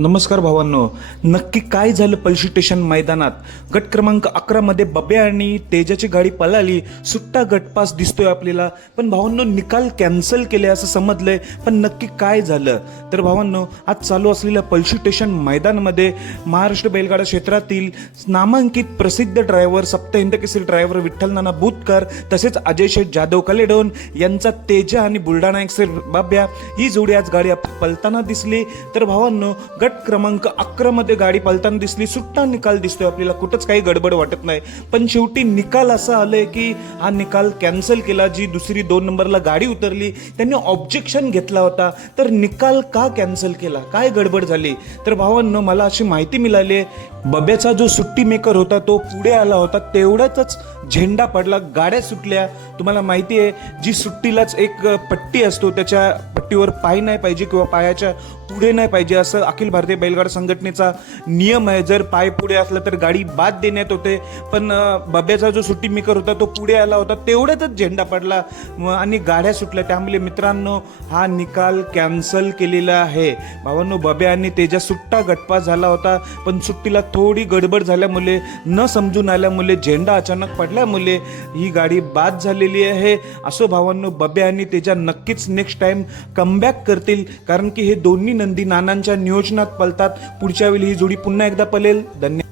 नमस्कार भावांनो. नक्की काय झालं पल्शी स्टेशन मैदानात? गट क्रमांक अकरा मध्ये आणि तेजाची गाडी पळाली. सुट्टा गटपास दिसतोय आपल्याला. पण भावांनो निकाल कॅन्सल केले असं समजलंय. पण नक्की काय झालं? तर भावांनो आज चालू असलेल्या पल्शी स्टेशन मैदानमध्ये महाराष्ट्र बैलगाडा क्षेत्रातील नामांकित प्रसिद्ध ड्रायव्हर सप्तहिंद केसरी ड्रायव्हर विठ्ठल नाना बुतकर तसेच अजय शेठ जाधव कलेडोन यांचा तेजा आणि बुलढाणा एक्सेल बाब्या ही जोडी आज गाडी आप- पलताना दिसली. तर भावांनो गट क्रमांक अकरा मध्ये गाडी पालताना दिसली सुट्टा निकाल दिसतोय. आपल्याला कुठंच काही गडबड वाटत नाही. पण शेवटी निकाल असा आलाय की हा निकाल कॅन्सल केला जी दुसरी दोन नंबरला गाडी उतरली त्यांनी ऑब्जेक्शन घेतला होता. तर निकाल का कॅन्सल केला? काय गडबड झाली? तर भावांनो मला अशी माहिती मिळाली आहे. बब्याचा जो सुट्टी मेकर होता तो पुढे आला होता. तेवढ्यातच झेंडा पडला गाड्या सुटल्या. तुम्हाला माहिती आहे जी सुट्टीलाच एक पट्टी असतो त्याच्या पट्टीवर पाय नाही पाहिजे किंवा पायाच्या पुढे नाही पाहिजे असं अखिल भारतीय बैलगाडा संघटनेचा नियम आहे. जर पाय पुढे असला तर गाडी बाद देण्यात होते. पण बब्याचा जो सुट्टी मेकर होता तो पुढे आला होता. तेवढ्यातच झेंडा पडला आणि गाड्या सुटल्या. त्यामुळे मित्रांनो हा निकाल कॅन्सल केलेला आहे. भावांनो बब्या आणि तेजा सुट्टा गटपास झाला होता. पण सुट्टीला थोडी गडबड झाल्यामुळे न समजून आल्यामुळे झेंडा अचानक पडल्यामुळे ही गाडी बाद झालेली आहे. असो भावांनो बब्या आणि तेजा नक्कीच नेक्स्ट टाईम कमबॅक करतील. कारण की हे दोन्ही नंदी नानांच्या नियोजनात पलतात पुढच्या वेळी ही जोडी पुन्हा एकदा पलेल धन्यवाद